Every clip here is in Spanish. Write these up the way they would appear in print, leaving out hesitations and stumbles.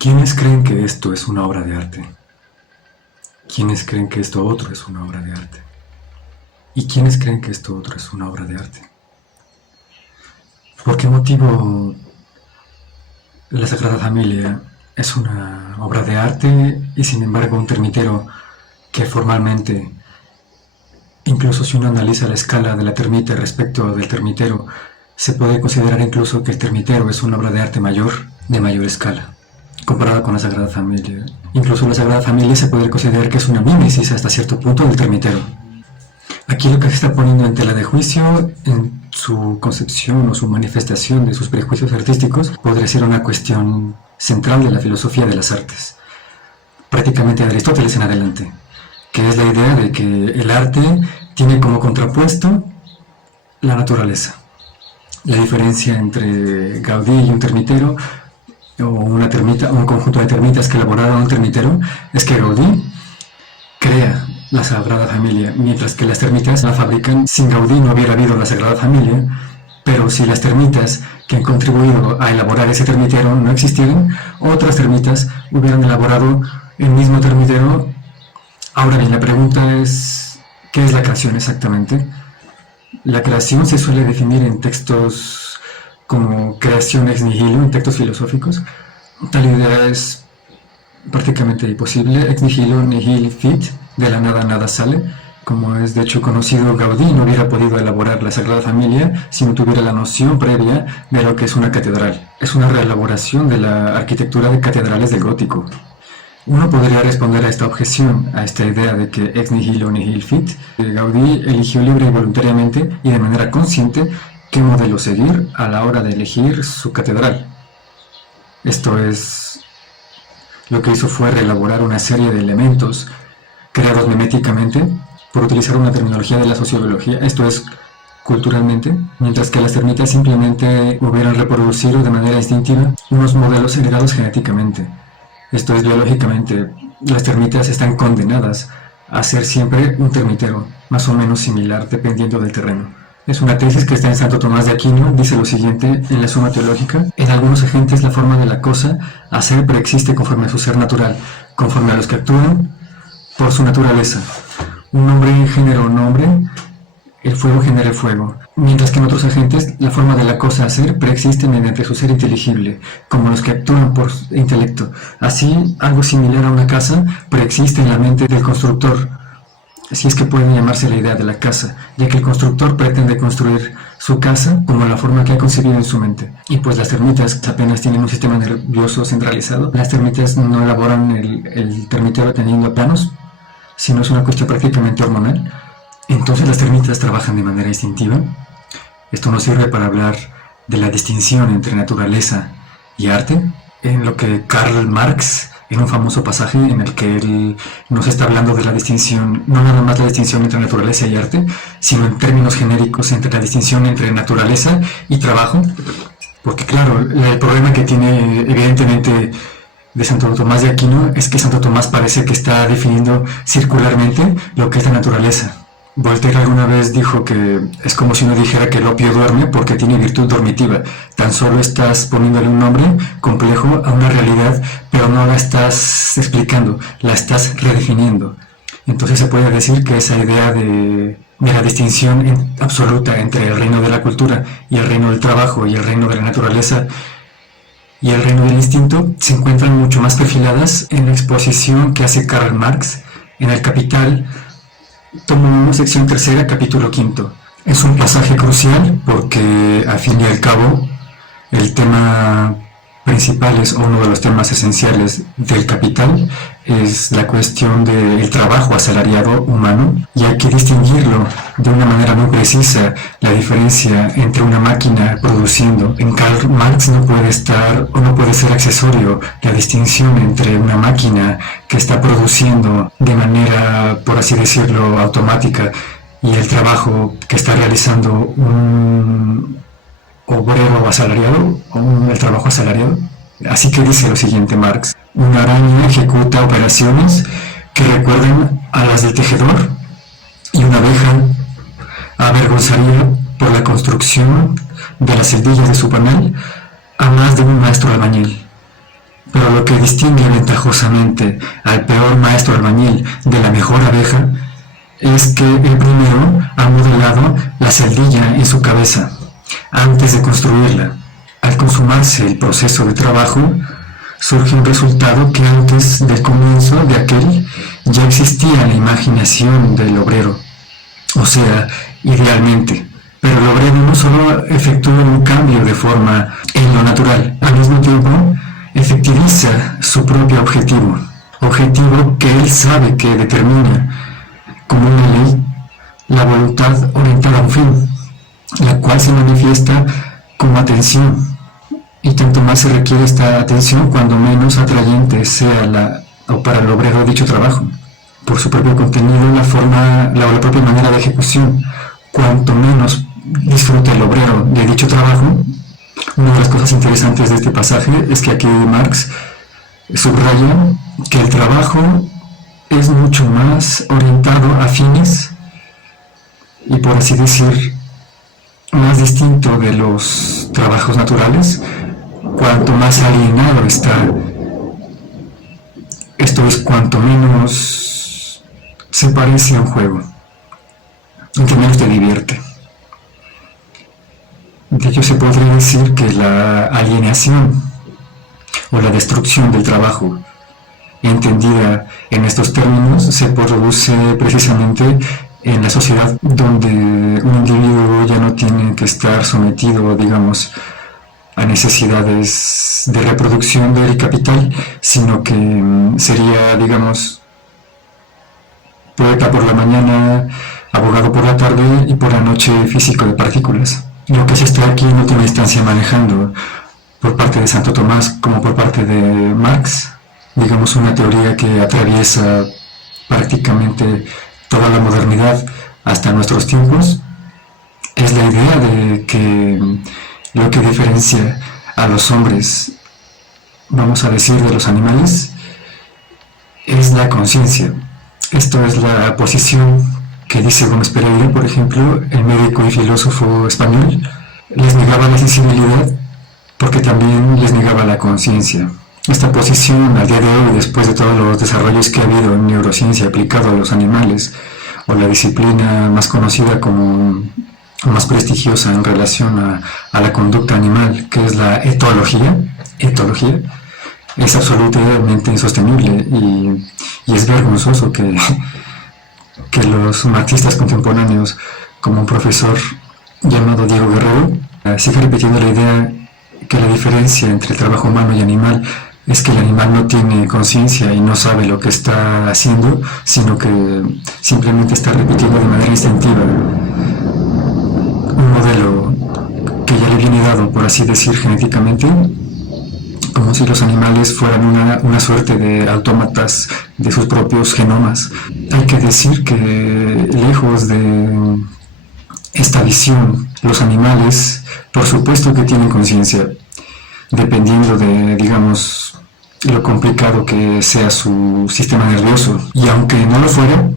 ¿Quiénes creen que esto es una obra de arte? ¿Quiénes creen que esto otro es una obra de arte? ¿Y quiénes creen que esto otro es una obra de arte? ¿Por qué motivo la Sagrada Familia es una obra de arte y sin embargo un termitero que formalmente, incluso si uno analiza la escala de la termita respecto del termitero, se puede considerar incluso que el termitero es una obra de arte mayor, de mayor escala, comparada con la Sagrada Familia? Incluso la Sagrada Familia se puede considerar que es una mímesis hasta cierto punto del termitero. Aquí lo que se está poniendo en tela de juicio, en su concepción o su manifestación de sus prejuicios artísticos, podría ser una cuestión central de la filosofía de las artes, prácticamente de Aristóteles en adelante, que es la idea de que el arte tiene como contrapuesto la naturaleza. La diferencia entre Gaudí y un termitero, o una termita, un conjunto de termitas que elaboraron un termitero, es que Gaudí crea la Sagrada Familia, mientras que las termitas la fabrican. Sin Gaudí no hubiera habido la Sagrada Familia, pero si las termitas que han contribuido a elaborar ese termitero no existieran, otras termitas hubieran elaborado el mismo termitero. Ahora bien, la pregunta es, ¿qué es la creación exactamente? La creación se suele definir en textos como creación ex nihilo, en textos filosóficos. Tal idea es prácticamente imposible. Ex nihilo nihil fit, de la nada nada sale. Como es de hecho conocido, Gaudí no hubiera podido elaborar la Sagrada Familia si no tuviera la noción previa de lo que es una catedral. Es una reelaboración de la arquitectura de catedrales del gótico. Uno podría responder a esta objeción, a esta idea de que ex nihilo nihil fit. Gaudí eligió libre y voluntariamente y de manera consciente qué modelo seguir a la hora de elegir su catedral. Esto es, lo que hizo fue reelaborar una serie de elementos creados miméticamente, por utilizar una terminología de la sociología, esto es, culturalmente, mientras que las termitas simplemente hubieran reproducido de manera instintiva unos modelos heredados genéticamente. Esto es, biológicamente, las termitas están condenadas a ser siempre un termitero, más o menos similar dependiendo del terreno. Es una tesis que está en Santo Tomás de Aquino, dice lo siguiente en la Suma Teológica: en algunos agentes la forma de la cosa a ser preexiste conforme a su ser natural, conforme a los que actúan por su naturaleza. Un hombre genera un hombre, el fuego genera el fuego, mientras que en otros agentes la forma de la cosa a ser preexiste mediante su ser inteligible, como los que actúan por intelecto. Así, algo similar a una casa preexiste en la mente del constructor, si es que puede llamarse la idea de la casa, ya que el constructor pretende construir su casa como la forma que ha concebido en su mente. Y pues las termitas apenas tienen un sistema nervioso centralizado. Las termitas no elaboran el termitero teniendo planos, sino es una cuestión prácticamente hormonal. Entonces las termitas trabajan de manera instintiva. Esto nos sirve para hablar de la distinción entre naturaleza y arte, en lo que Karl Marx, en un famoso pasaje en el que él nos está hablando de la distinción, no nada más la distinción entre naturaleza y arte, sino en términos genéricos entre la distinción entre naturaleza y trabajo. Porque claro, el problema que tiene evidentemente de Santo Tomás de Aquino es que Santo Tomás parece que está definiendo circularmente lo que es la naturaleza. Voltaire alguna vez dijo que es como si uno dijera que el opio duerme porque tiene virtud dormitiva. Tan solo estás poniéndole un nombre complejo a una realidad, pero no la estás explicando, la estás redefiniendo. Entonces se puede decir que esa idea de la distinción absoluta entre el reino de la cultura y el reino del trabajo y el reino de la naturaleza y el reino del instinto se encuentran mucho más perfiladas en la exposición que hace Karl Marx en El Capital, tomo 1, sección 3, capítulo 5. Es un pasaje crucial porque, al fin y al cabo, el tema principal es uno de los temas esenciales del Capital, es la cuestión del trabajo asalariado humano, y hay que distinguirlo de una manera muy precisa, la diferencia entre una máquina produciendo. En Karl Marx no puede estar o no puede ser accesorio la distinción entre una máquina que está produciendo de manera, por así decirlo, automática, y el trabajo que está realizando un obrero asalariado, o el trabajo asalariado. Así que dice lo siguiente Marx: una araña ejecuta operaciones que recuerdan a las del tejedor, y una abeja avergonzaría por la construcción de las celdillas de su panel a más de un maestro albañil. Pero lo que distingue ventajosamente al peor maestro albañil de la mejor abeja es que el primero ha modelado la celdilla en su cabeza antes de construirla. Al consumarse el proceso de trabajo, surge un resultado que antes del comienzo de aquel ya existía en la imaginación del obrero, o sea, idealmente. Pero el obrero no solo efectúa un cambio de forma en lo natural, al mismo tiempo efectiviza su propio objetivo que él sabe que determina como una ley la voluntad orientada a un fin, la cual se manifiesta como atención, y tanto más se requiere esta atención cuando menos atrayente sea para el obrero dicho trabajo, por su propio contenido, la propia manera de ejecución. Cuanto menos disfruta el obrero de dicho trabajo. Una de las cosas interesantes de este pasaje es que aquí Marx subraya que el trabajo es mucho más orientado a fines y, por así decir, más distinto de los trabajos naturales, cuanto más alienado está. Esto es, cuanto menos se parece a un juego, aunque menos te divierte. De hecho, se podría decir que la alienación o la destrucción del trabajo, entendida en estos términos, se produce precisamente en la sociedad donde un individuo ya no tiene que estar sometido, digamos, a necesidades de reproducción del capital, sino que sería, digamos, poeta por la mañana, abogado por la tarde y por la noche físico de partículas. Lo que se está aquí en última instancia manejando por parte de Santo Tomás como por parte de Marx, digamos una teoría que atraviesa prácticamente toda la modernidad hasta nuestros tiempos, es la idea de que lo que diferencia a los hombres, vamos a decir, de los animales, es la conciencia. Esto es la posición que dice Gómez Pereira, por ejemplo, el médico y filósofo español. Les negaba la sensibilidad porque también les negaba la conciencia. Esta posición, al día de hoy, después de todos los desarrollos que ha habido en neurociencia aplicado a los animales, o la disciplina más conocida como más prestigiosa en relación a la conducta animal, que es la etología, es absolutamente insostenible y es vergonzoso que los marxistas contemporáneos, como un profesor llamado Diego Guerrero, siga repitiendo la idea que la diferencia entre el trabajo humano y animal es que el animal no tiene conciencia y no sabe lo que está haciendo, sino que simplemente está repitiendo de manera instintiva un modelo que ya le viene dado, por así decir, genéticamente, como si los animales fueran una suerte de autómatas de sus propios genomas. Hay que decir que, lejos de esta visión, los animales, por supuesto que tienen conciencia, dependiendo de, digamos, lo complicado que sea su sistema nervioso. Y aunque no fueran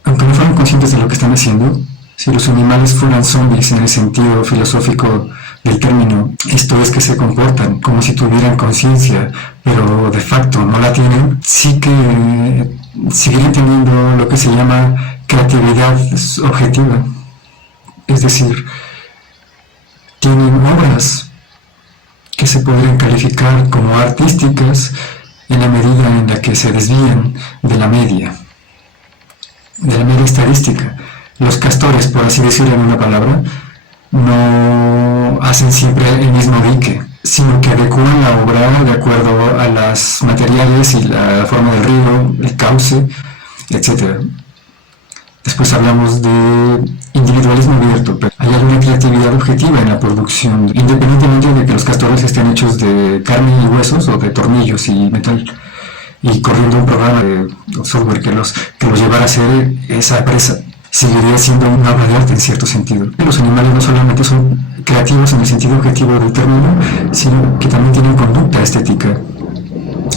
conscientes de lo que están haciendo, si los animales fueran zombies en el sentido filosófico del término, esto es que se comportan como si tuvieran conciencia, pero de facto no la tienen, sí que seguirían teniendo lo que se llama creatividad objetiva. Es decir, tienen obras que se podrían calificar como artísticas en la medida en la que se desvían de la media estadística. Los castores, por así decirlo en una palabra, no hacen siempre el mismo dique, sino que adecúan la obra de acuerdo a los materiales y la forma del río, el cauce, etc. Después hablamos de individualismo abierto, pero hay alguna creatividad objetiva en la producción, independientemente de que los castores estén hechos de carne y huesos o de tornillos y metal, y corriendo un programa de software que los llevara a hacer esa presa. Seguiría siendo una obra de arte en cierto sentido. Los animales no solamente son creativos en el sentido objetivo del término, sino que también tienen conducta estética.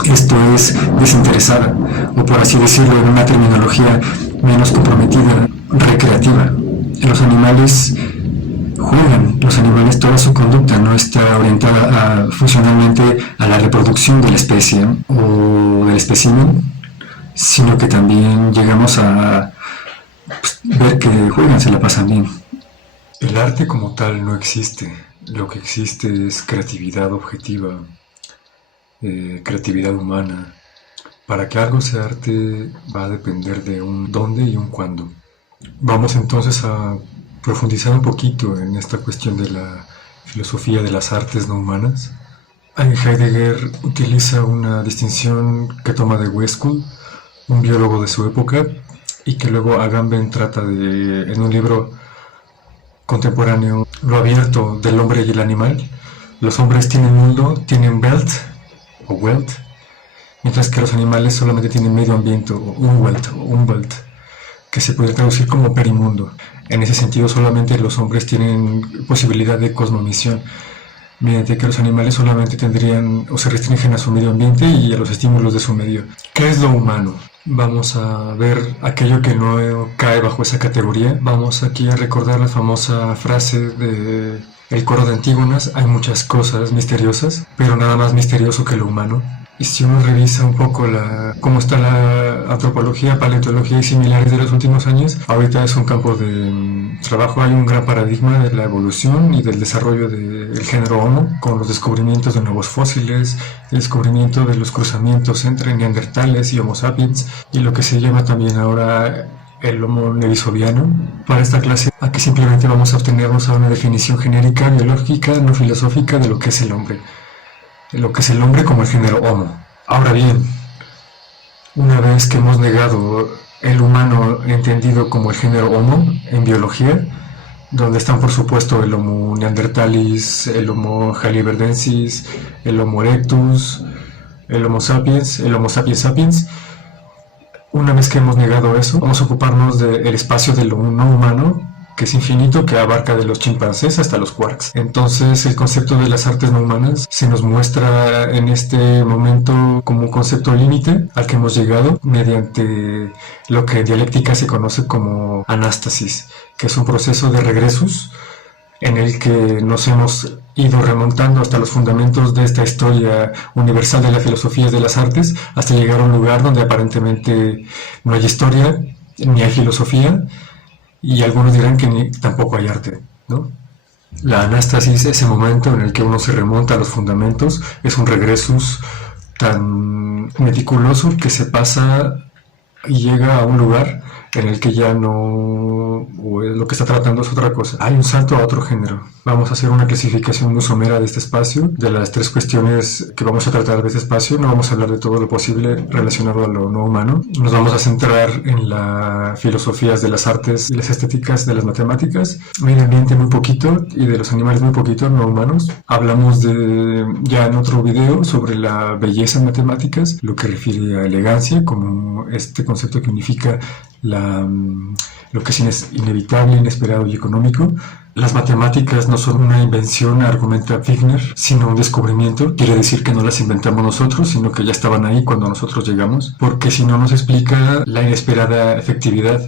Esto es desinteresada, o por así decirlo en una terminología menos comprometida, recreativa. Los animales juegan los animales, toda su conducta no está orientada funcionalmente a la reproducción de la especie o del espécimen, sino que también llegamos a ver que juegan, se la pasan bien. El arte como tal no existe. Lo que existe es creatividad objetiva, creatividad humana. Para que algo sea arte va a depender de un dónde y un cuándo. Vamos entonces a profundizar un poquito en esta cuestión de la filosofía de las artes no humanas. Heidegger utiliza una distinción que toma de Westcott, un biólogo de su época, y que luego Agamben trata de, en un libro contemporáneo, Lo abierto del hombre y el animal. Los hombres tienen mundo, tienen Welt o Welt, mientras que los animales solamente tienen medio ambiente o Umwelt, que se puede traducir como perimundo. En ese sentido, solamente los hombres tienen posibilidad de cosmovisión, mediante que los animales solamente tendrían o se restringen a su medio ambiente y a los estímulos de su medio. ¿Qué es lo humano? Vamos a ver aquello que no cae bajo esa categoría. Vamos aquí a recordar la famosa frase de el coro de Antígonas: hay muchas cosas misteriosas, pero nada más misterioso que lo humano. Y si uno revisa un poco cómo está la antropología, paleontología y similares de los últimos años, ahorita es un campo de trabajo. Hay un gran paradigma de la evolución y del desarrollo del género Homo, con los descubrimientos de nuevos fósiles, el descubrimiento de los cruzamientos entre neandertales y Homo sapiens, y lo que se llama también ahora el Homo nevisoviano. Para esta clase aquí simplemente vamos a obtenernos a una definición genérica, biológica, no filosófica de lo que es el hombre. Lo que es el hombre como el género Homo. Ahora bien, una vez que hemos negado el humano entendido como el género Homo en biología, donde están por supuesto el Homo neanderthalis, el Homo heidelbergensis, el Homo erectus, el Homo sapiens sapiens, una vez que hemos negado eso, vamos a ocuparnos del espacio de lo no humano, que es infinito, que abarca de los chimpancés hasta los quarks. Entonces el concepto de las artes no humanas se nos muestra en este momento como un concepto límite al que hemos llegado mediante lo que en dialéctica se conoce como anástasis, que es un proceso de regresus en el que nos hemos ido remontando hasta los fundamentos de esta historia universal de la filosofía y de las artes, hasta llegar a un lugar donde aparentemente no hay historia ni hay filosofía, y algunos dirán que tampoco hay arte, ¿no? La anástasis, ese momento en el que uno se remonta a los fundamentos, es un regresus tan meticuloso que se pasa y llega a un lugar en el que ya no, o lo que está tratando es otra cosa. Hay un salto a otro género. Vamos a hacer una clasificación muy somera de este espacio, de las tres cuestiones que vamos a tratar de este espacio. No vamos a hablar de todo lo posible relacionado a lo no humano. Nos vamos a centrar en las filosofías de las artes y las estéticas de las matemáticas, medio ambiente muy poquito y de los animales muy poquito, no humanos. Hablamos ya en otro video sobre la belleza en matemáticas, lo que refiere a elegancia, como este concepto que unifica lo que es inevitable, inesperado y económico. Las matemáticas no son una invención, argumenta Wigner, sino un descubrimiento. Quiere decir que no las inventamos nosotros, sino que ya estaban ahí cuando nosotros llegamos, porque si no nos explica la inesperada efectividad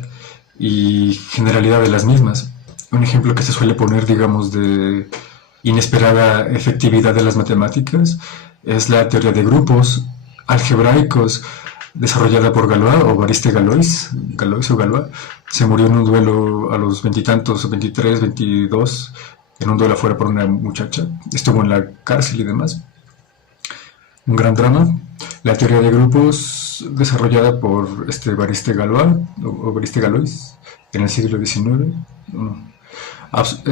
y generalidad de las mismas. Un ejemplo que se suele poner, digamos, de inesperada efectividad de las matemáticas es la teoría de grupos algebraicos, desarrollada por Galois o Évariste Galois. Se murió en un duelo a los veintitantos, 23, 22, en un duelo afuera por una muchacha. Estuvo en la cárcel y demás. Un gran drama. La teoría de grupos, desarrollada por Évariste Galois o Évariste Galois en el siglo XIX,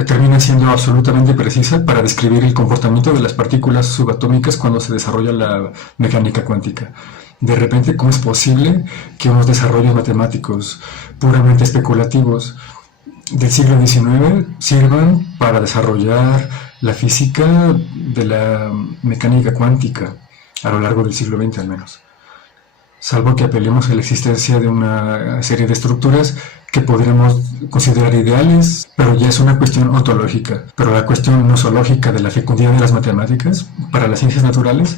termina siendo absolutamente precisa para describir el comportamiento de las partículas subatómicas cuando se desarrolla la mecánica cuántica. De repente, ¿cómo es posible que unos desarrollos matemáticos puramente especulativos del siglo XIX sirvan para desarrollar la física de la mecánica cuántica a lo largo del siglo XX al menos? Salvo que apelemos a la existencia de una serie de estructuras que podríamos considerar ideales, pero ya es una cuestión ontológica. Pero la cuestión nosológica de la fecundidad de las matemáticas para las ciencias naturales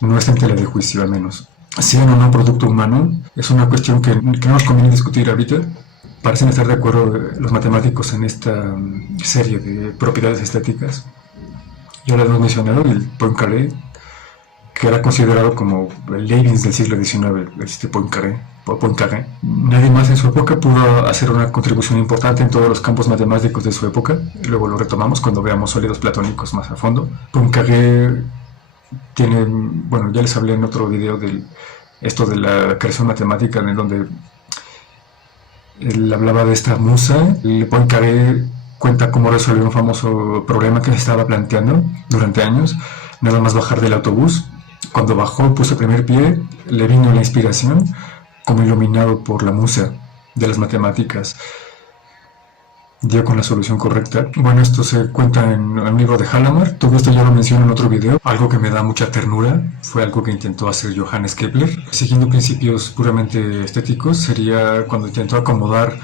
no está en tela de juicio, al menos. Sean o no producto humano, es una cuestión que no nos conviene discutir ahorita, Parecen estar de acuerdo los matemáticos en esta serie de propiedades estéticas. Ya lo hemos mencionado, el Poincaré, que era considerado como el Leibniz del siglo XIX, este Poincaré. Nadie más en su época pudo hacer una contribución importante en todos los campos matemáticos de su época. Luego lo retomamos cuando veamos sólidos platónicos más a fondo. Poincaré tiene, bueno, ya les hablé en otro video de esto de la creación matemática, en donde él hablaba de esta musa. Y Poincaré cuenta cómo resolvió un famoso problema que se estaba planteando durante años, nada más bajar del autobús. Cuando bajó, puso el primer pie, le vino la inspiración, como iluminado por la musa de las matemáticas. Dio con la solución correcta. Bueno, esto se cuenta en el libro de Hadamard. Todo esto ya lo menciono en otro video. Algo que me da mucha ternura fue algo que intentó hacer Johannes Kepler. Siguiendo principios puramente estéticos, sería cuando intentó acomodar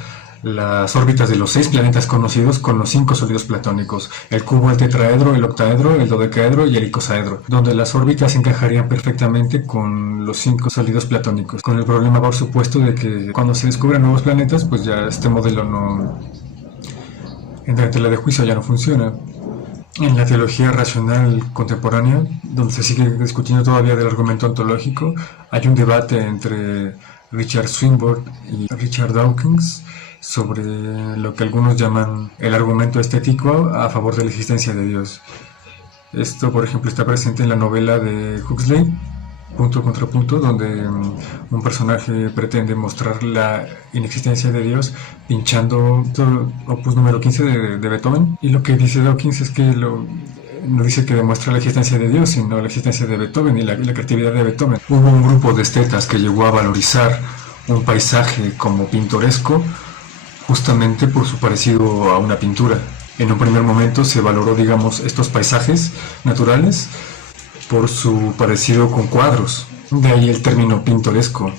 las órbitas de los 6 planetas conocidos con los 5 sólidos platónicos: el cubo, el tetraedro, el octaedro, el dodecaedro y el icosaedro, donde las órbitas encajarían perfectamente con los 5 sólidos platónicos, con el problema por supuesto de que cuando se descubran nuevos planetas, pues ya este modelo no entra en tela de juicio, ya no funciona. En la teología racional contemporánea, donde se sigue discutiendo todavía del argumento ontológico, hay un debate entre Richard Swinburne y Richard Dawkins sobre lo que algunos llaman el argumento estético a favor de la existencia de Dios. Esto, por ejemplo, está presente en la novela de Huxley, Punto contra Punto, donde un personaje pretende mostrar la inexistencia de Dios pinchando opus número 15 de Beethoven. Y lo que dice Dawkins es que no dice que demuestra la existencia de Dios, sino la existencia de Beethoven y la creatividad de Beethoven. Hubo un grupo de estetas que llegó a valorizar un paisaje como pintoresco justamente por su parecido a una pintura. En un primer momento se valoró, digamos, estos paisajes naturales por su parecido con cuadros, de ahí el término pintoresco.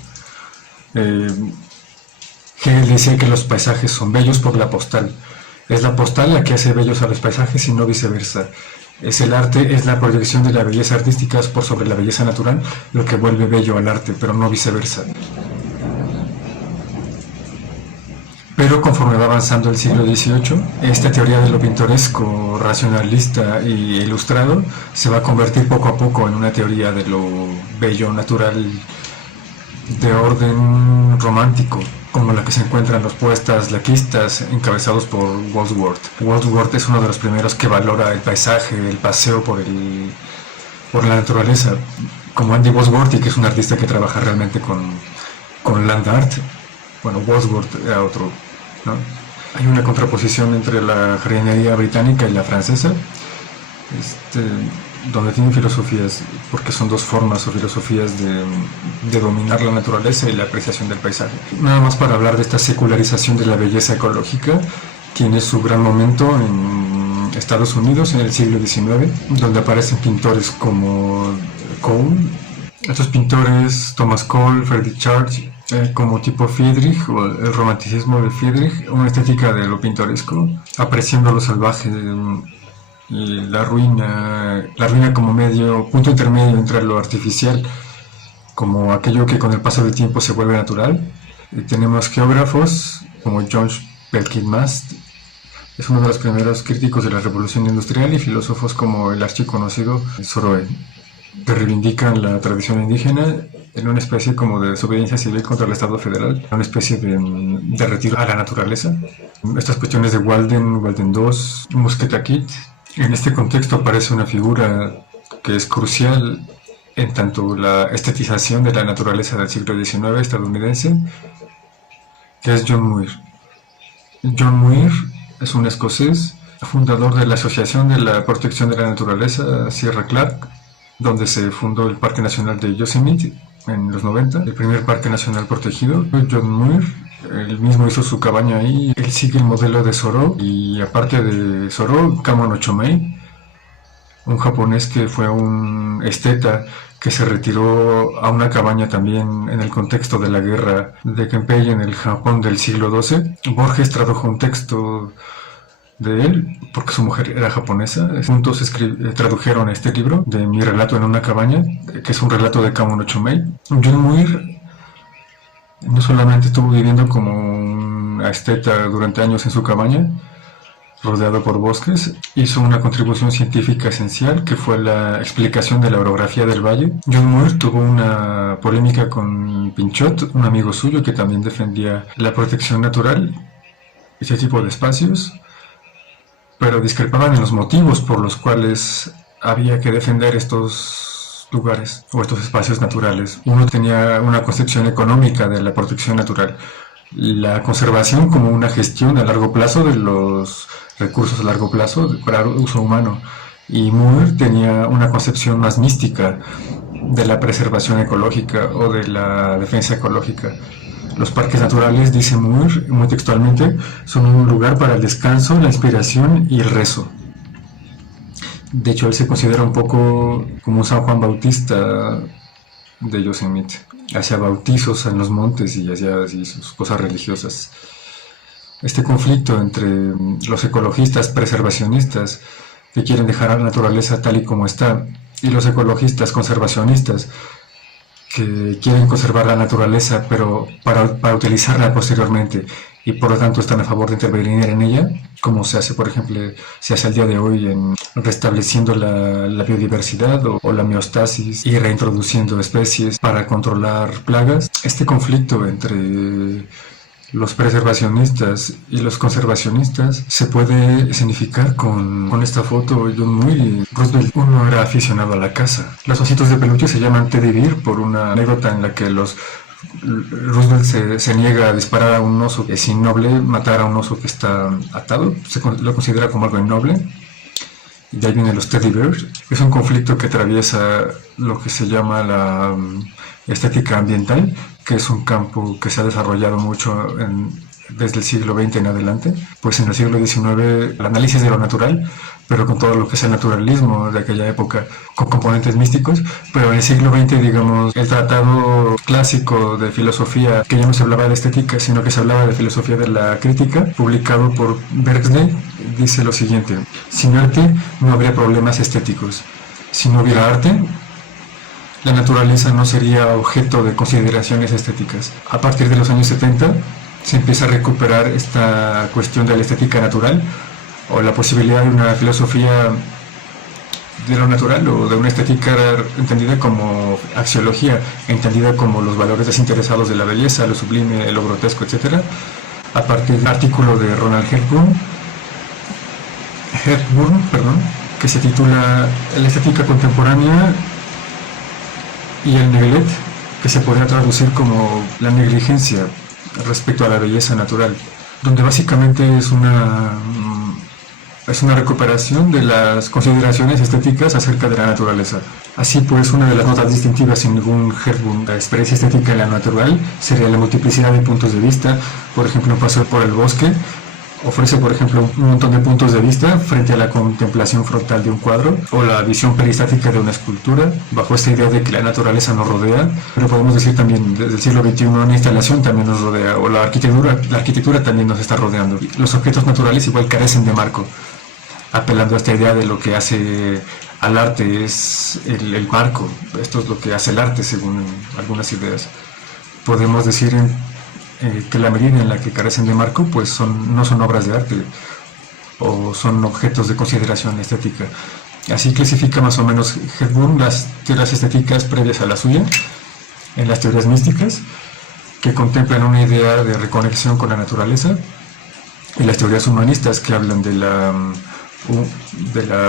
Hegel decía que los paisajes son bellos por la postal. Es la postal la que hace bellos a los paisajes y no viceversa. Es el arte, es la proyección de la belleza artística por sobre la belleza natural lo que vuelve bello al arte, pero no viceversa. Pero conforme va avanzando el siglo XVIII, esta teoría de lo pintoresco, racionalista e ilustrado se va a convertir poco a poco en una teoría de lo bello, natural, de orden romántico, como la que se encuentra en los poetas laquistas encabezados por Wordsworth. Wordsworth es uno de los primeros que valora el paisaje, el paseo por la naturaleza, como Andy Bosworth, que es un artista que trabaja realmente con land art. Bueno, Wordsworth era otro, ¿no? Hay una contraposición entre la jardinería británica y la francesa, donde tienen filosofías, porque son dos formas o filosofías de dominar la naturaleza y la apreciación del paisaje. Nada más para hablar de esta secularización de la belleza ecológica, tiene su gran momento en Estados Unidos en el siglo XIX, donde aparecen pintores como Cole. Estos pintores, Thomas Cole, Friedrich Church, como tipo Friedrich, o el romanticismo de Friedrich, una estética de lo pintoresco, apreciando lo salvaje y la ruina como medio, punto intermedio entre lo artificial, como aquello que con el paso del tiempo se vuelve natural. Y tenemos geógrafos como John Belkin Mast, es uno de los primeros críticos de la revolución industrial, y filósofos como el archiconocido Thoreau, que reivindican la tradición indígena en una especie como de desobediencia civil contra el Estado federal, una especie de retiro a la naturaleza. Estas cuestiones de Walden II, Musquetaquit. En este contexto aparece una figura que es crucial en tanto la estetización de la naturaleza del siglo XIX estadounidense, que es John Muir. John Muir es un escocés, fundador de la Asociación de la Protección de la Naturaleza Sierra Clark, donde se fundó el Parque Nacional de Yosemite en los 90, el primer parque nacional protegido. John Muir, él mismo hizo su cabaña ahí. Él sigue el modelo de Thoreau, y aparte de Thoreau, Kamo no Chomei, un japonés que fue un esteta que se retiró a una cabaña también en el contexto de la guerra de Genpei en el Japón del siglo XII. Borges tradujo un texto de él, porque su mujer era japonesa. Juntos tradujeron este libro de Mi relato en una cabaña, que es un relato de Kamo no Chomei. John Muir No solamente estuvo viviendo como un esteta durante años en su cabaña, rodeado por bosques, hizo una contribución científica esencial que fue la explicación de la orografía del valle. John Muir tuvo una polémica con Pinchot, un amigo suyo que también defendía la protección natural, ese tipo de espacios, pero discrepaban en los motivos por los cuales había que defender estos lugares o estos espacios naturales. Uno tenía una concepción económica de la protección natural, la conservación como una gestión a largo plazo de los recursos a largo plazo para uso humano, y Moore tenía una concepción más mística de la preservación ecológica o de la defensa ecológica. Los parques naturales, dice Moore muy textualmente, son un lugar para el descanso, la inspiración y el rezo. De hecho, él se considera un poco como un San Juan Bautista de Yosemite. Hacía bautizos en los montes y hacía así sus cosas religiosas. Este conflicto entre los ecologistas preservacionistas que quieren dejar a la naturaleza tal y como está y los ecologistas conservacionistas que quieren conservar la naturaleza pero para utilizarla posteriormente y por lo tanto están a favor de intervenir en ella, como se hace, por ejemplo, se hace al día de hoy en restableciendo la biodiversidad o la homeostasis y reintroduciendo especies para controlar plagas. Este conflicto entre los preservacionistas y los conservacionistas se puede escenificar con esta foto. John Muir y Roosevelt, uno era aficionado a la caza. Los ositos de peluche se llaman Teddy Bear por una anécdota en la que Roosevelt se niega a disparar a un oso. Es innoble matar a un oso que está atado, lo considera como algo innoble. Y de ahí vienen los Teddy Bears. Es un conflicto que atraviesa lo que se llama la estética ambiental, que es un campo que se ha desarrollado mucho desde el siglo XX en adelante. Pues en el siglo XIX el análisis de lo natural, pero con todo lo que es el naturalismo de aquella época, con componentes místicos, pero en el siglo XX, digamos, el tratado clásico de filosofía, que ya no se hablaba de estética, sino que se hablaba de filosofía de la crítica, publicado por Berkeley, dice lo siguiente: sin arte no habría problemas estéticos. Si no hubiera arte, la naturaleza no sería objeto de consideraciones estéticas. A partir de los años 70 se empieza a recuperar esta cuestión de la estética natural o la posibilidad de una filosofía de lo natural o de una estética entendida como axiología, entendida como los valores desinteresados de la belleza, lo sublime, lo grotesco, etc. A partir del artículo de Ronald Hepburn, que se titula La estética contemporánea y el neglect, que se podría traducir como la negligencia respecto a la belleza natural, donde básicamente es una recuperación de las consideraciones estéticas acerca de la naturaleza. Así pues, una de las notas distintivas, según Hepburn, la experiencia estética en la natural sería la multiplicidad de puntos de vista. Por ejemplo, un paseo por el bosque ofrece, por ejemplo, un montón de puntos de vista frente a la contemplación frontal de un cuadro o la visión peristática de una escultura, bajo esta idea de que la naturaleza nos rodea, pero podemos decir también desde el siglo XXI una instalación también nos rodea, o la arquitectura también nos está rodeando. Los objetos naturales igual carecen de marco, apelando a esta idea de lo que hace al arte es el marco. Esto es lo que hace el arte según algunas ideas. Podemos decir que la medida en la que carecen de marco pues no son obras de arte o son objetos de consideración estética. Así clasifica más o menos Hepburn las teorías estéticas previas a la suya en las teorías místicas, que contemplan una idea de reconexión con la naturaleza, y las teorías humanistas, que hablan de la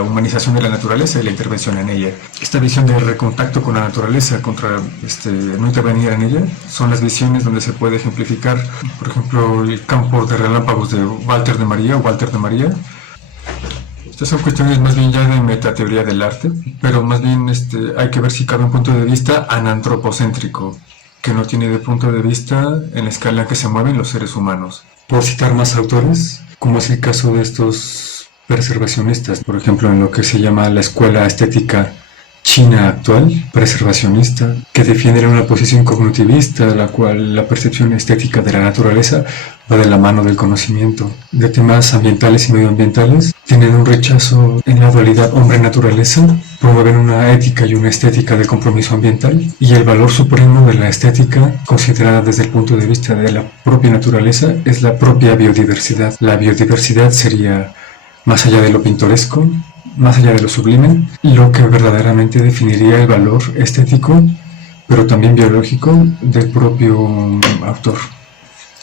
humanización de la naturaleza y la intervención en ella. Esta visión de recontacto con la naturaleza contra no intervenir en ella son las visiones donde se puede ejemplificar, por ejemplo, el campo de relámpagos de Walter de María. Estas son cuestiones más bien ya de metateoría del arte, pero más bien hay que ver si cabe un punto de vista anantropocéntrico, que no tiene de punto de vista en la escala en que se mueven los seres humanos. Por citar más autores, como es el caso de estos preservacionistas, por ejemplo, en lo que se llama la escuela estética China actual, preservacionista, que defiende una posición cognitivista, la cual la percepción estética de la naturaleza va de la mano del conocimiento. De temas ambientales y medioambientales, tienen un rechazo en la dualidad hombre-naturaleza, promueven una ética y una estética de compromiso ambiental, y el valor supremo de la estética, considerada desde el punto de vista de la propia naturaleza, es la propia biodiversidad. La biodiversidad sería, más allá de lo pintoresco, más allá de lo sublime, lo que verdaderamente definiría el valor estético, pero también biológico del propio autor,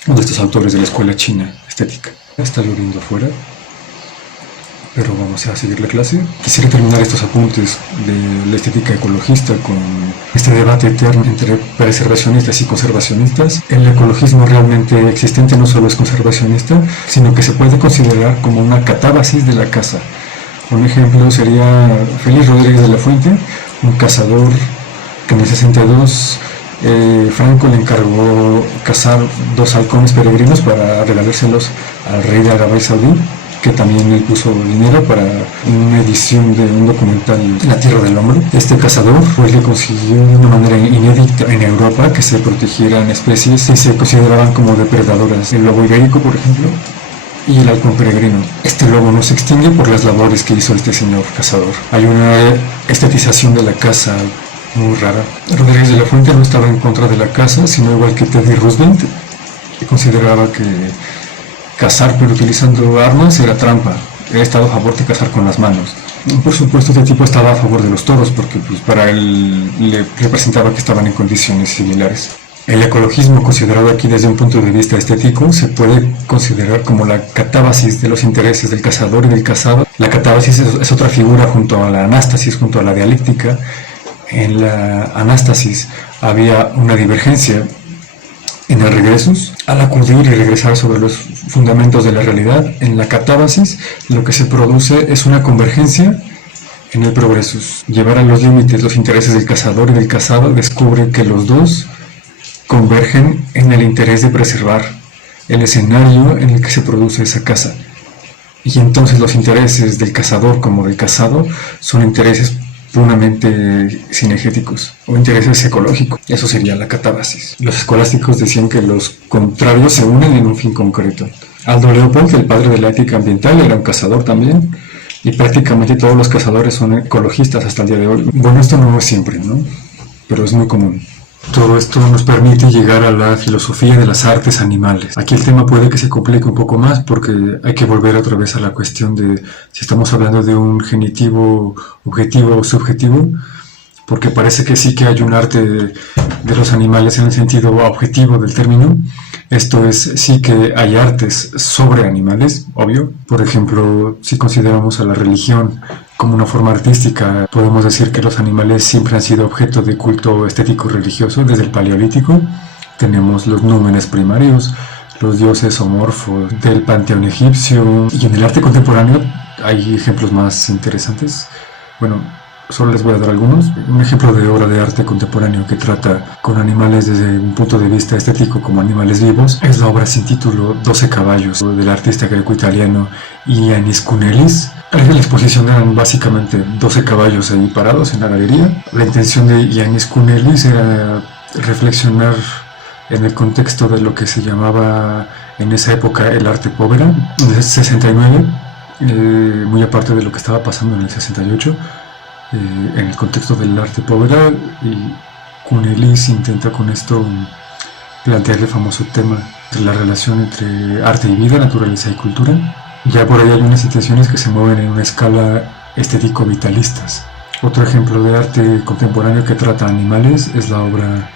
o de estos autores de la escuela china estética. Está lloviendo afuera, pero vamos a seguir la clase. Quisiera terminar estos apuntes de la estética ecologista con este debate eterno entre preservacionistas y conservacionistas. El ecologismo realmente existente no solo es conservacionista, sino que se puede considerar como una catábasis de la caza. Un ejemplo sería Félix Rodríguez de la Fuente, un cazador que en el 62 Franco le encargó cazar 2 halcones peregrinos para regalárselos al rey de Arabia Saudí, que también él puso dinero para una edición de un documental, La Tierra del Hombre. Este cazador le consiguió de una manera inédita en Europa que se protegieran especies que se consideraban como depredadoras. El lobo ibérico, por ejemplo, y el halcón peregrino. Este lobo no se extingue por las labores que hizo este señor cazador. Hay una estetización de la caza muy rara. Rodríguez de la Fuente no estaba en contra de la caza, sino igual que Teddy Roosevelt, que consideraba que cazar pero utilizando armas era trampa. Él estaba a favor de cazar con las manos. Por supuesto, este tipo estaba a favor de los toros porque pues, para él le representaba que estaban en condiciones similares. El ecologismo, considerado aquí desde un punto de vista estético, se puede considerar como la catábasis de los intereses del cazador y del cazado. La catábasis es otra figura junto a la anástasis, junto a la dialéctica. En la anástasis había una divergencia en el regresus. Al acudir y regresar sobre los fundamentos de la realidad, en la catábasis lo que se produce es una convergencia en el progresus. Llevar a los límites los intereses del cazador y del cazado descubre que los dos convergen en el interés de preservar el escenario en el que se produce esa caza. Y entonces los intereses del cazador como del cazado son intereses puramente cinegéticos o intereses ecológicos. Eso sería la catábasis. Los escolásticos decían que los contrarios se unen en un fin concreto. Aldo Leopold, el padre de la ética ambiental, era un cazador también, y prácticamente todos los cazadores son ecologistas hasta el día de hoy. Bueno, esto no es siempre, ¿no? Pero es muy común. Todo esto nos permite llegar a la filosofía de las artes animales. Aquí el tema puede que se complique un poco más porque hay que volver otra vez a la cuestión de si estamos hablando de un genitivo objetivo o subjetivo, porque parece que sí que hay un arte de los animales en el sentido objetivo del término. Esto es, sí que hay artes sobre animales, obvio. Por ejemplo, si consideramos a la religión como una forma artística, podemos decir que los animales siempre han sido objeto de culto estético religioso desde el Paleolítico. Tenemos los númenes primarios, los dioses homorfos del panteón egipcio, y en el arte contemporáneo hay ejemplos más interesantes. Bueno, solo les voy a dar algunos. Un ejemplo de obra de arte contemporáneo que trata con animales desde un punto de vista estético como animales vivos es la obra sin título 12 caballos del artista greco-italiano Ioannis Kournelis. En la exposición eran básicamente 12 caballos ahí parados en la galería. La intención de Ioannis Kournelis era reflexionar en el contexto de lo que se llamaba en esa época el arte povera. En el 69, muy aparte de lo que estaba pasando en el 68, en el contexto del arte povera, y Kournelis intenta con esto plantear el famoso tema de la relación entre arte y vida, naturaleza y cultura. Ya por ahí hay unas intenciones que se mueven en una escala estético-vitalistas. Otro ejemplo de arte contemporáneo que trata animales es la obra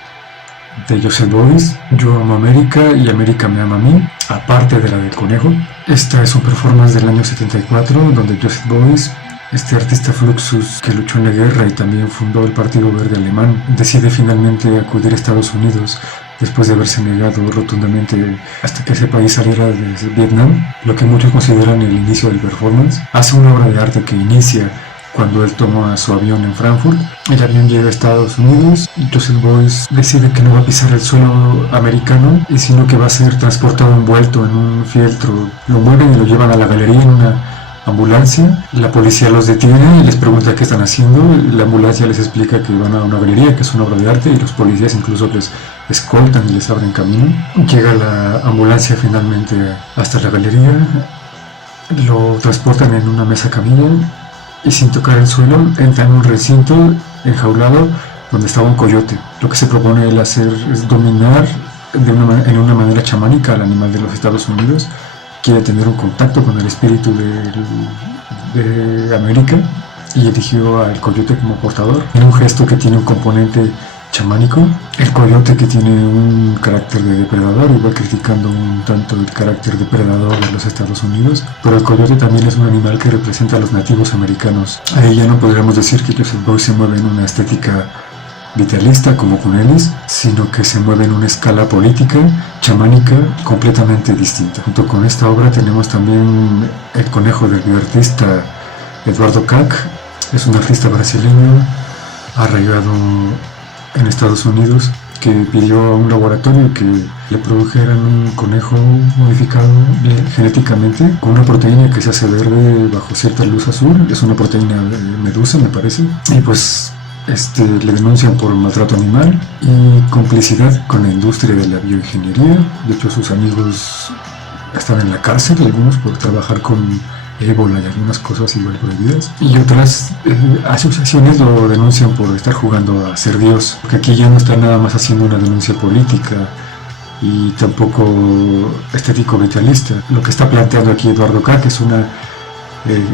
de Joseph Beuys, Yo amo América y América me ama a mí, aparte de la del conejo. Esta es un performance del año 74 donde Joseph Beuys, este artista Fluxus que luchó en la guerra y también fundó el Partido Verde Alemán, decide finalmente acudir a Estados Unidos después de haberse negado rotundamente hasta que ese país saliera de Vietnam, lo que muchos consideran el inicio del performance. Hace una obra de arte que inicia cuando él toma su avión en Frankfurt. El avión llega a Estados Unidos y Joseph Beuys decide que no va a pisar el suelo americano, y sino que va a ser transportado envuelto en un fieltro. Lo mueven y lo llevan a la galería en una ambulancia, la policía los detiene y les pregunta qué están haciendo, la ambulancia les explica que van a una galería, que es una obra de arte, y los policías incluso les escoltan y les abren camino. Llega la ambulancia finalmente hasta la galería, lo transportan en una mesa camilla y sin tocar el suelo entran en un recinto enjaulado donde estaba un coyote. Lo que se propone él hacer es dominar en una manera chamánica al animal de los Estados Unidos. Quiere tener un contacto con el espíritu de América y eligió al coyote como portador. En un gesto que tiene un componente chamánico, el coyote, que tiene un carácter de depredador, igual criticando un tanto el carácter depredador de los Estados Unidos, pero el coyote también es un animal que representa a los nativos americanos. Ahí ya no podríamos decir que Joseph Beuys se mueve en una estética vitalista como con Ellis, sino que se mueve en una escala política, chamánica, completamente distinta. Junto con esta obra tenemos también El conejo del bioartista Eduardo Kac. Es un artista brasileño arraigado en Estados Unidos, que pidió a un laboratorio que le produjeran un conejo modificado genéticamente con una proteína que se hace verde bajo cierta luz azul. Es una proteína de medusa, me parece, y pues le denuncian por maltrato animal y complicidad con la industria de la bioingeniería. De hecho, sus amigos están en la cárcel, algunos por trabajar con ébola y algunas cosas igual prohibidas, y otras asociaciones lo denuncian por estar jugando a ser Dios, porque aquí ya no está nada más haciendo una denuncia política y tampoco estético vitalista. Lo que está planteando aquí Eduardo Kac es una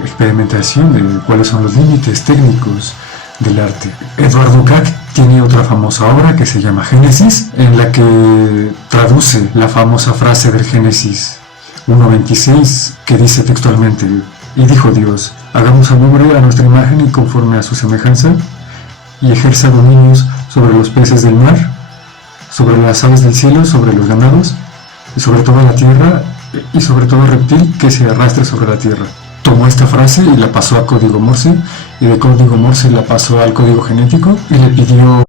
experimentación de cuáles son los límites técnicos del arte. Eduardo Kac tiene otra famosa obra que se llama Génesis, en la que traduce la famosa frase del Génesis 1:26, que dice textualmente: y dijo Dios, hagamos al hombre a nuestra imagen y conforme a su semejanza, y ejerza dominios sobre los peces del mar, sobre las aves del cielo, sobre los ganados, y sobre toda la tierra, y sobre todo reptil que se arrastre sobre la tierra. Tomó esta frase y la pasó a código Morse, y de código Morse la pasó al código genético, y le pidió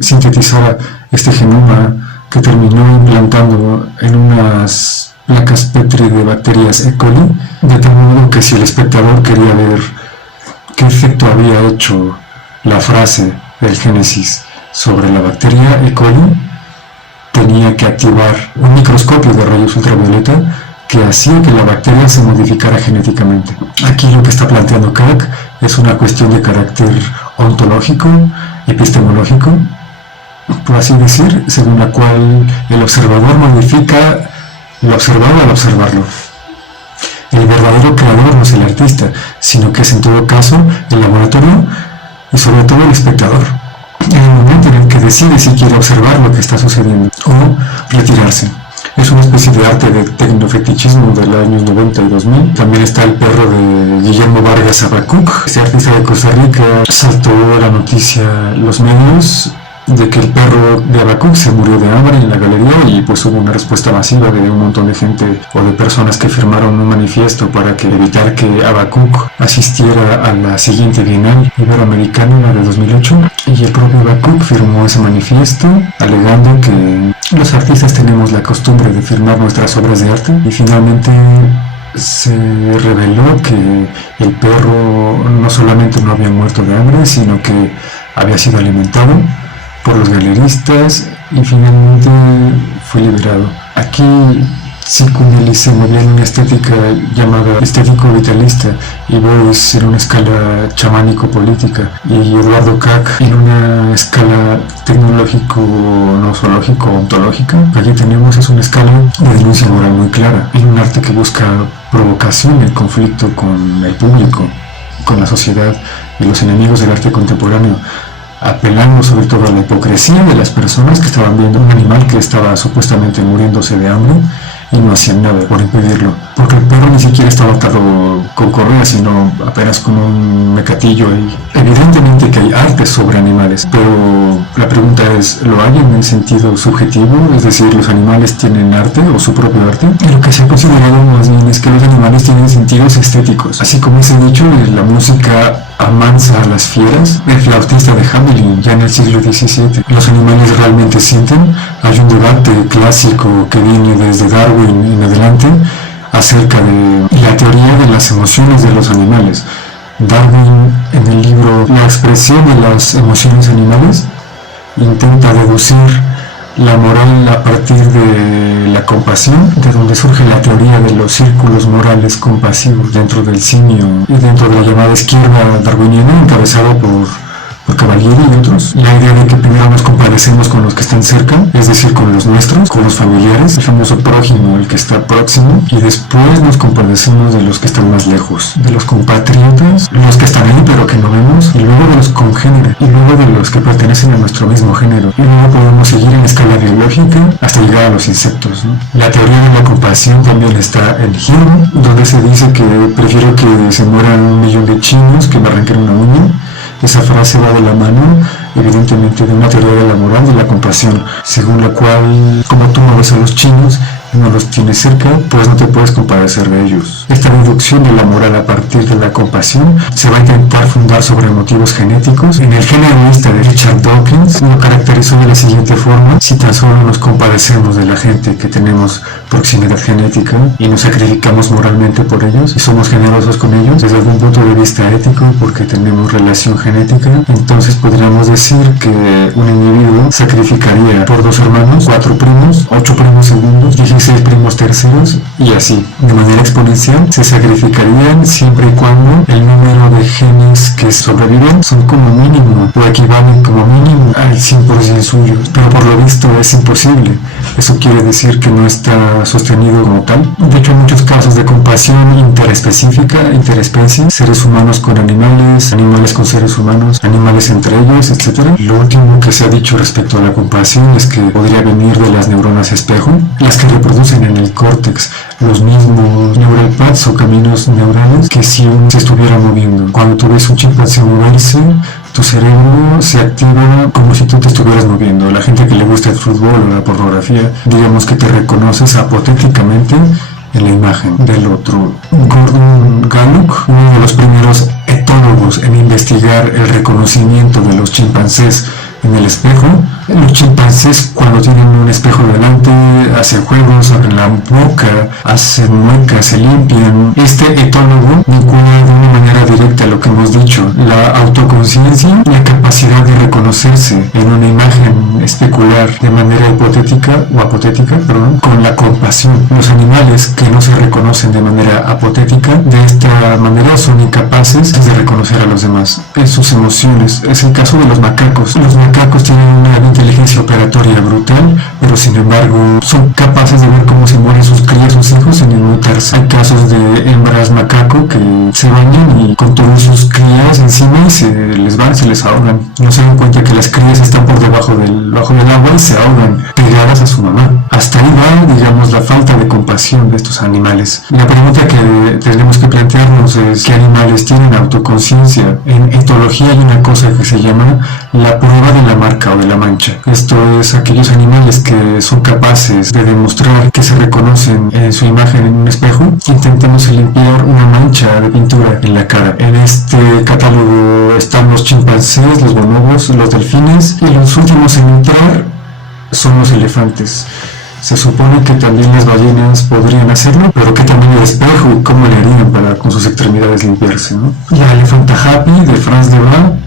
sintetizar este genoma, que terminó implantando en unas placas Petri de bacterias E. coli, de tal modo que si el espectador quería ver qué efecto había hecho la frase del Génesis sobre la bacteria E. coli, tenía que activar un microscopio de rayos ultravioleta que hacía que la bacteria se modificara genéticamente. Aquí lo que está planteando Kac es una cuestión de carácter ontológico, epistemológico, por así decir, según la cual el observador modifica lo observado al observarlo. El verdadero creador no es el artista, sino que es en todo caso el laboratorio y sobre todo el espectador, en el momento en el que decide si quiere observar lo que está sucediendo o retirarse. Es una especie de arte de tecnofetichismo de los años 90 y 2000. También está el perro de Guillermo Vargas Abacuc. Este artista de Costa Rica saltó la noticia los medios de que el perro de Abacuc se murió de hambre en la galería, y pues hubo una respuesta masiva de un montón de gente o de personas que firmaron un manifiesto para evitar que Abacuc asistiera a la siguiente Bienal Iberoamericana, la de 2008, y el propio Abacuc firmó ese manifiesto alegando que los artistas tenemos la costumbre de firmar nuestras obras de arte, y finalmente se reveló que el perro no solamente no había muerto de hambre, sino que había sido alimentado por los galeristas y finalmente fue liberado. Aquí Ciccunelli se movía en una estética llamada estético-vitalista, y Beuys en una escala chamánico-política, y Eduardo Kac en una escala tecnológico-nosológico-ontológica. Allí tenemos es una escala de denuncia moral muy clara, en un arte que busca provocación, el conflicto con el público, con la sociedad y los enemigos del arte contemporáneo, apelando sobre todo a la hipocresía de las personas que estaban viendo un animal que estaba supuestamente muriéndose de hambre y no hacían nada por impedirlo, porque el perro ni siquiera estaba atado con correa, sino apenas con un mecatillo ahí. Evidentemente que hay arte sobre animales, pero la pregunta es, ¿lo hay en el sentido subjetivo? Es decir, ¿los animales tienen arte o su propio arte? Y lo que se ha considerado más bien es que los animales tienen sentidos estéticos, así como ese dicho de la música amansa a las fieras. El flautista de Hamelin, ya en el siglo XVII. ¿Los animales realmente sienten? Hay un debate clásico que viene desde Darwin en adelante acerca de la teoría de las emociones de los animales. Darwin, en el libro La expresión de las emociones animales, intenta deducir la moral a partir de la compasión, de donde surge la teoría de los círculos morales compasivos dentro del simio y dentro de la llamada izquierda darwiniana, encabezado por Cavalieri y otros. La idea de que primero nos compadecemos con los que están cerca, es decir, con los nuestros, con los familiares, el famoso prójimo, el que está próximo, y después nos compadecemos de los que están más lejos, de los compatriotas, los que están ahí pero que no vemos, y luego de los congéneres, y luego de los que pertenecen a nuestro mismo género, y luego podemos seguir en escala biológica hasta llegar a los insectos, ¿no? La teoría de la compasión también está en Hume, donde se dice que prefiero que se mueran 1.000.000 de chinos que me arranquen una uña. Esa frase va de la mano, evidentemente, de una teoría de la moral, de la compasión, según la cual, como tú no ves a los chinos, no los tienes cerca, pues no te puedes compadecer de ellos. Esta deducción de la moral a partir de la compasión se va a intentar fundar sobre motivos genéticos. En el gen egoísta de Richard Dawkins lo caracterizó de la siguiente forma: si tan solo nos compadecemos de la gente que tenemos proximidad genética y nos sacrificamos moralmente por ellos y somos generosos con ellos desde algún punto de vista ético porque tenemos relación genética, entonces podríamos decir que un individuo sacrificaría por 2 hermanos, 4 primos, 8 primos segundos, 16 primos terceros, y así, de manera exponencial, se sacrificarían siempre y cuando el número de genes que sobreviven son como mínimo, o equivalen como mínimo al 100% suyo. Pero por lo visto es imposible. Eso quiere decir que no está sostenido como tal. De hecho, hay muchos casos de compasión interespecífica, interespecie, seres humanos con animales, animales con seres humanos, animales entre ellos, etc. Lo último que se ha dicho respecto a la compasión es que podría venir de las neuronas espejo, las que reproducen en el córtex los mismos neural paths o caminos neurales que si uno se estuviera moviendo. Cuando tú ves un chimpancé moverse, tu cerebro se activa como si tú te estuvieras moviendo. La gente que le gusta el fútbol o la pornografía, digamos que te reconoces apotéticamente en la imagen del otro. Gordon Gallup, uno de los primeros etólogos en investigar el reconocimiento de los chimpancés en el espejo. Los chimpancés, cuando tienen un espejo delante, hacen juegos, abren la boca, hacen muecas, se limpian. Este etólogo vincula de una manera directa lo que hemos dicho: la autoconciencia, la capacidad de reconocerse en una imagen especular de manera hipotética o apotética, con la compasión. Los animales que no se reconocen de manera apotética, de esta manera son incapaces de reconocer a los demás en sus emociones. Es el caso de los macacos. Los macacos tienen una inteligencia operatoria brutal, pero sin embargo son capaces de ver cómo se mueren sus crías, sus hijos, sin inmutarse. Hay casos de hembras macaco que se bañan y con todas sus crías encima y se les ahogan. No se dan cuenta que las crías están por debajo del agua y se ahogan pegadas a su mamá. Hasta ahí va, digamos, la falta de compasión de estos animales. La pregunta que tenemos que plantearnos es: ¿qué animales tienen autoconciencia? En etología hay una cosa que se llama la prueba de la marca o de la mancha. Esto es aquellos animales que son capaces de demostrar que se reconocen en su imagen en un espejo. Intentemos limpiar una mancha de pintura en la cara. En este catálogo están los chimpancés, los bonobos, los delfines, y los últimos en entrar son los elefantes. Se supone que también las ballenas podrían hacerlo, pero ¿qué tamaño de espejo y cómo le harían para con sus extremidades limpiarse, ¿no? La elefanta Happy de Franz de Waal,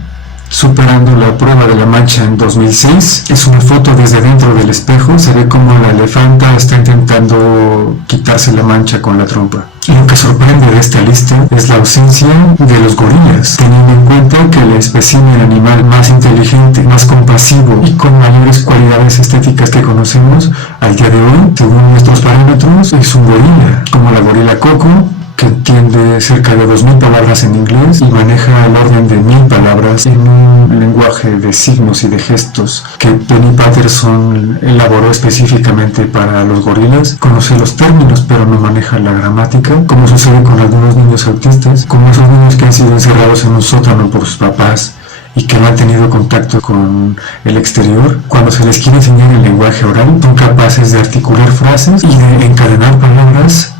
superando la prueba de la mancha en 2006. Es una foto desde dentro del espejo. Se ve como la elefanta está intentando quitarse la mancha con la trompa. Y lo que sorprende de esta lista es la ausencia de los gorilas, teniendo en cuenta que el espécimen animal más inteligente, más compasivo y con mayores cualidades estéticas que conocemos al día de hoy, según nuestros parámetros, es un gorila, como la gorila Coco, que entiende cerca de 2000 palabras en inglés y maneja el orden de 1000 palabras en un lenguaje de signos y de gestos que Penny Patterson elaboró específicamente para los gorilas. Conoce los términos pero no maneja la gramática, como sucede con algunos niños autistas, como esos niños que han sido encerrados en un sótano por sus papás y que no han tenido contacto con el exterior. Cuando se les quiere enseñar el lenguaje oral, son capaces de articular frases y de encadenar palabras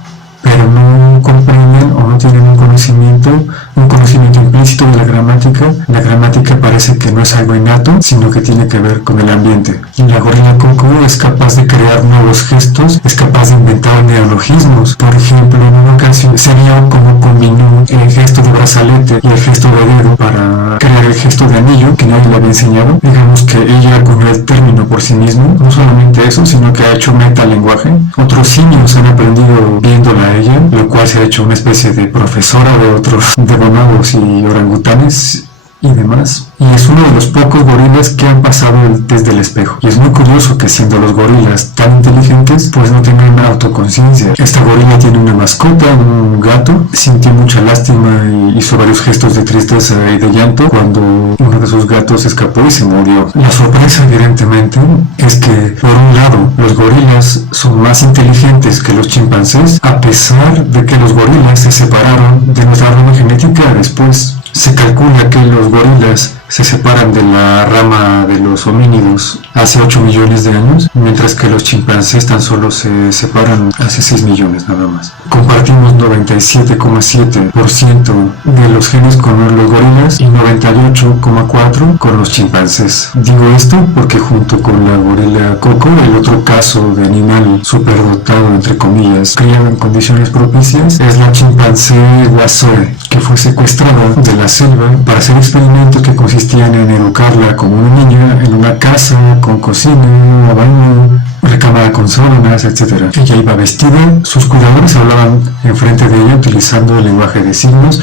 pero no comprenden o no tienen un conocimiento implícito de la gramática. La gramática parece que no es algo innato, sino que tiene que ver con el ambiente. Y la gorila Coco es capaz de crear nuevos gestos, es capaz de inventar neologismos. Por ejemplo, en una ocasión se vio cómo combinó el gesto de brazalete y el gesto de dedo para crear el gesto de anillo, que nadie le había enseñado. Digamos que ella acuñó el término por sí mismo. No solamente eso, sino que ha hecho metalenguaje. Otros simios han aprendido viéndola a ella, lo cual se ha hecho una especie de profesora de otros de bonobos y orangutanes y demás. Y es uno de los pocos gorilas que han pasado desde el espejo. Y es muy curioso que siendo los gorilas tan inteligentes, pues no tengan autoconciencia. Esta gorila tiene una mascota, un gato. Sintió mucha lástima y hizo varios gestos de tristeza y de llanto cuando uno de sus gatos escapó y se murió. La sorpresa, evidentemente, es que, por un lado, los gorilas son más inteligentes que los chimpancés, a pesar de que los gorilas se separaron de nuestra rama genética después. Se calcula que los gorilas se separan de la rama de los homínidos hace 8 millones de años, mientras que los chimpancés tan solo se separan hace 6 millones nada más. Compartimos 97,7% de los genes con los gorilas y 98,4% con los chimpancés. Digo esto porque junto con la gorila Coco, el otro caso de animal superdotado, entre comillas, criado en condiciones propicias, es la chimpancé Wassoe, que fue secuestrada de la selva para hacer experimentos que consistían en educarla como una niña en una casa con cocina, baño, recámara con sábanas, etc. Ella iba vestida, sus cuidadores hablaban enfrente de ella utilizando el lenguaje de signos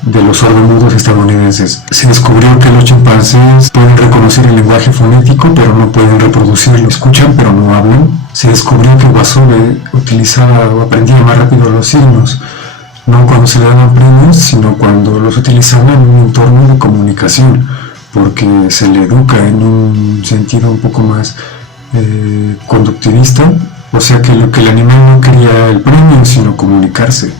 de los sordomudos estadounidenses. Se descubrió que los chimpancés pueden reconocer el lenguaje fonético, pero no pueden reproducirlo. Escuchan, pero no hablan. Se descubrió que Wassoe utilizaba o aprendía más rápido los signos, no cuando se le daban premios, sino cuando los utilizaban en un entorno de comunicación, porque se le educa en un sentido un poco más conductivista, o sea que lo que el animal no quería el premio, sino comunicarse.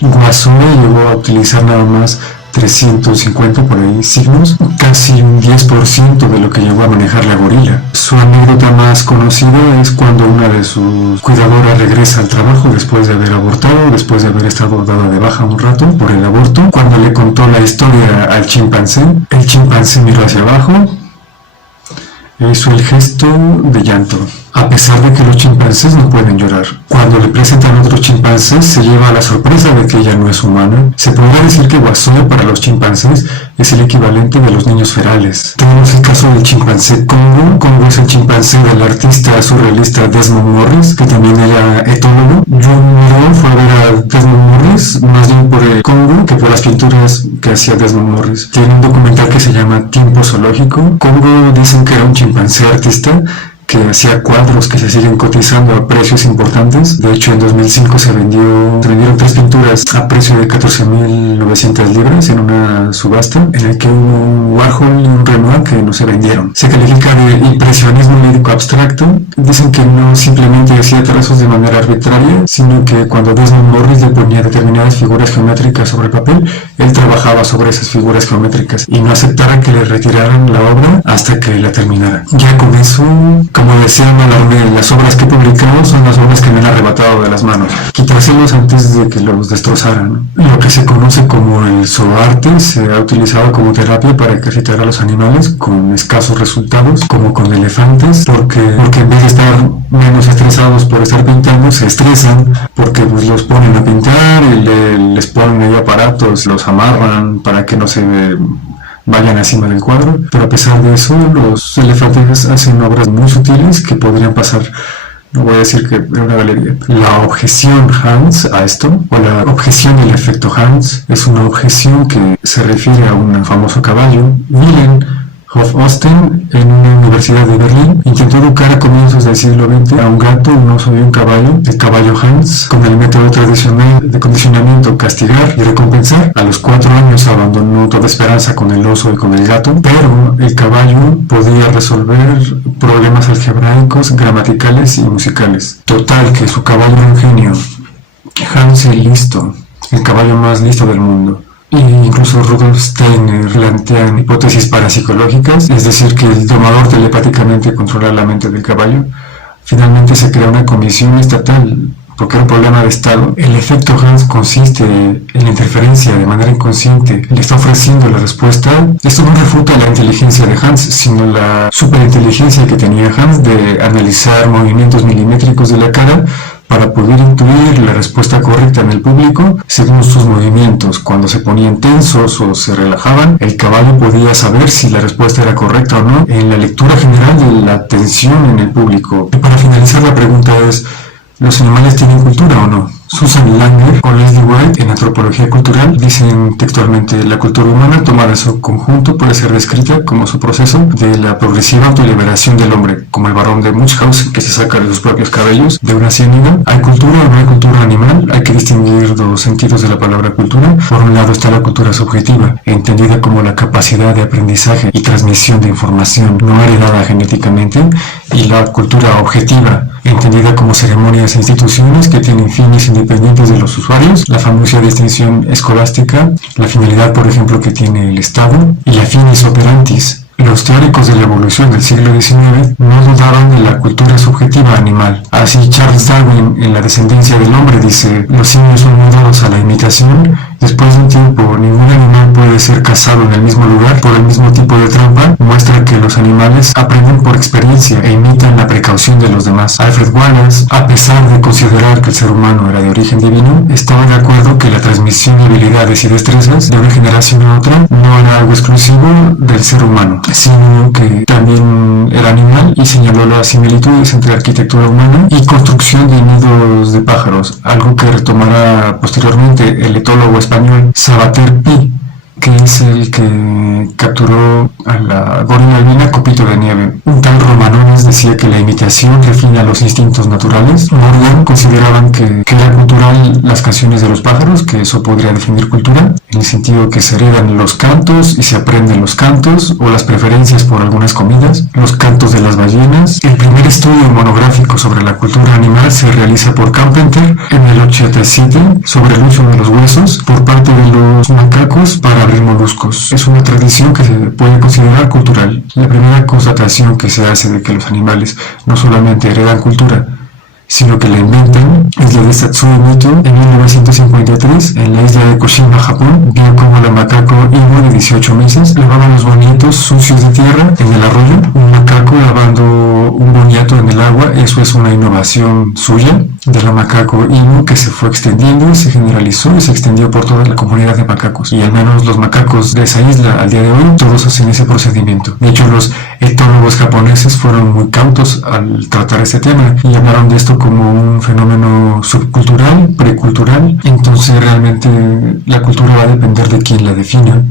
Wassoe llegó a utilizar nada más 350 por ahí signos, casi un 10% de lo que llegó a manejar la gorila. Su anécdota más conocida es cuando una de sus cuidadoras regresa al trabajo después de haber abortado, después de haber estado dada de baja un rato por el aborto. Cuando le contó la historia al chimpancé, el chimpancé miró hacia abajo e hizo el gesto de llanto, a pesar de que los chimpancés no pueden llorar. Cuando le presentan a otros chimpancés, se lleva la sorpresa de que ella no es humana. Se podría decir que Wassoe para los chimpancés es el equivalente de los niños ferales. Tenemos el caso del chimpancé Congo. Congo es el chimpancé del artista surrealista Desmond Morris, que también era etólogo. John Miró fue a ver a Desmond Morris, más bien por el Congo que por las pinturas que hacía Desmond Morris. Tiene un documental que se llama Tiempo Zoológico. Congo dicen que era un chimpancé artista que hacía cuadros que se siguen cotizando a precios importantes. De hecho, en 2005 se vendieron 3 pinturas a precio de 14.900 libras en una subasta, en el que hubo un Warhol y un Renoir que no se vendieron. Se califica de impresionismo lírico abstracto. Dicen que no simplemente hacía trazos de manera arbitraria, sino que cuando Desmond Morris le ponía determinadas figuras geométricas sobre papel, él trabajaba sobre esas figuras geométricas y no aceptara que le retiraran la obra hasta que la terminara. Ya con eso, como decía Mallarmé, las obras que he publicado son las obras que me han arrebatado de las manos. Quitárselos antes de que los destrozaran. Lo que se conoce como el zooarte se ha utilizado como terapia para ejercitar a los animales con escasos resultados, como con elefantes, porque en vez de estar menos estresados por estar pintando, se estresan porque pues, los ponen a pintar y les ponen ahí aparatos, los amarran para que no se vayan encima del cuadro, pero a pesar de eso los elefantes hacen obras muy sutiles que podrían pasar, no voy a decir que en una galería. La objeción Hans a esto, o la objeción del efecto Hans, es una objeción que se refiere a un famoso caballo. Wilhelm Hof-Osten, en una universidad de Berlín, intentó educar a comienzos del siglo XX a un gato, un oso y un caballo, el caballo Hans, con el método tradicional de condicionamiento castigar y recompensar. A los 4 años abandonó toda esperanza con el oso y con el gato, pero el caballo podía resolver problemas algebraicos, gramaticales y musicales. Total, que su caballo era un genio. Hans es listo, el caballo más listo del mundo. Y incluso Rudolf Steiner plantean hipótesis parapsicológicas, es decir, que el domador telepáticamente controla la mente del caballo. Finalmente se crea una comisión estatal porque era un problema de Estado. El efecto Hans consiste en la interferencia de manera inconsciente. Le está ofreciendo la respuesta. Esto no refuta la inteligencia de Hans, sino la superinteligencia que tenía Hans de analizar movimientos milimétricos de la cara para poder intuir la respuesta correcta en el público según sus movimientos. Cuando se ponían tensos o se relajaban, el caballo podía saber si la respuesta era correcta o no en la lectura general de la tensión en el público. Y para finalizar, la pregunta es: ¿los animales tienen cultura o no? Susan Langer o Leslie White en Antropología Cultural dicen textualmente: la cultura humana tomada en su conjunto puede ser descrita como su proceso de la progresiva autoliberación del hombre, como el varón de Munchausen que se saca de sus propios cabellos de una ciénaga. ¿Hay cultura o no hay cultura animal? Hay que distinguir dos sentidos de la palabra cultura. Por un lado está la cultura subjetiva, entendida como la capacidad de aprendizaje y transmisión de información no heredada genéticamente, y la cultura objetiva, entendida como ceremonias e instituciones que tienen fines independientes de los usuarios, la famosa distinción escolástica, la finalidad, por ejemplo, que tiene el Estado, y la finis operantis. Los teóricos de la evolución del siglo XIX no dudaban de la cultura subjetiva animal. Así Charles Darwin en La descendencia del hombre dice: los simios son muy dados a la imitación. Después de un tiempo, ningún animal puede ser cazado en el mismo lugar por el mismo tipo de trampa. Muestra que los animales aprenden por experiencia e imitan la precaución de los demás. Alfred Wallace, a pesar de considerar que el ser humano era de origen divino, estaba de acuerdo que la transmisión de habilidades y destrezas de una generación a otra no era algo exclusivo del ser humano, sino que también era animal, y señaló las similitudes entre arquitectura humana y construcción de nidos de pájaros, algo que retomará posteriormente el etólogo español Sabater Pi, que es el que capturó a la gorila albina Copito de Nieve. Un tal Romanones decía que la imitación refina los instintos naturales. Morgan consideraban que era cultural las canciones de los pájaros, que eso podría definir cultura, en el sentido que se heredan los cantos y se aprenden los cantos, o las preferencias por algunas comidas, los cantos de las ballenas. El primer estudio monográfico sobre la cultura animal se realiza por Carpenter en el 87 sobre el uso de los huesos por parte de los macacos para abrir moluscos. Es una tradición que se puede considerar cultural. La primera constatación que se hace de que los animales no solamente heredan cultura, sino que la inventan, es la de Satsui Mito en 1953 en la isla de Koshima, Japón. Vio como la macaco Ivo de 18 meses lavaba los boniatos sucios de tierra en el arroyo. Un macaco lavando un boniato en el agua, eso es una innovación suya, de la macaco Ivo, que se fue extendiendo y se generalizó y se extendió por toda la comunidad de macacos. Y al menos los macacos de esa isla al día de hoy todos hacen ese procedimiento. De hecho, los etólogos japoneses fueron muy cautos al tratar este tema y hablaron de esto como un fenómeno subcultural, precultural. Entonces realmente la cultura va a depender de quién la defina.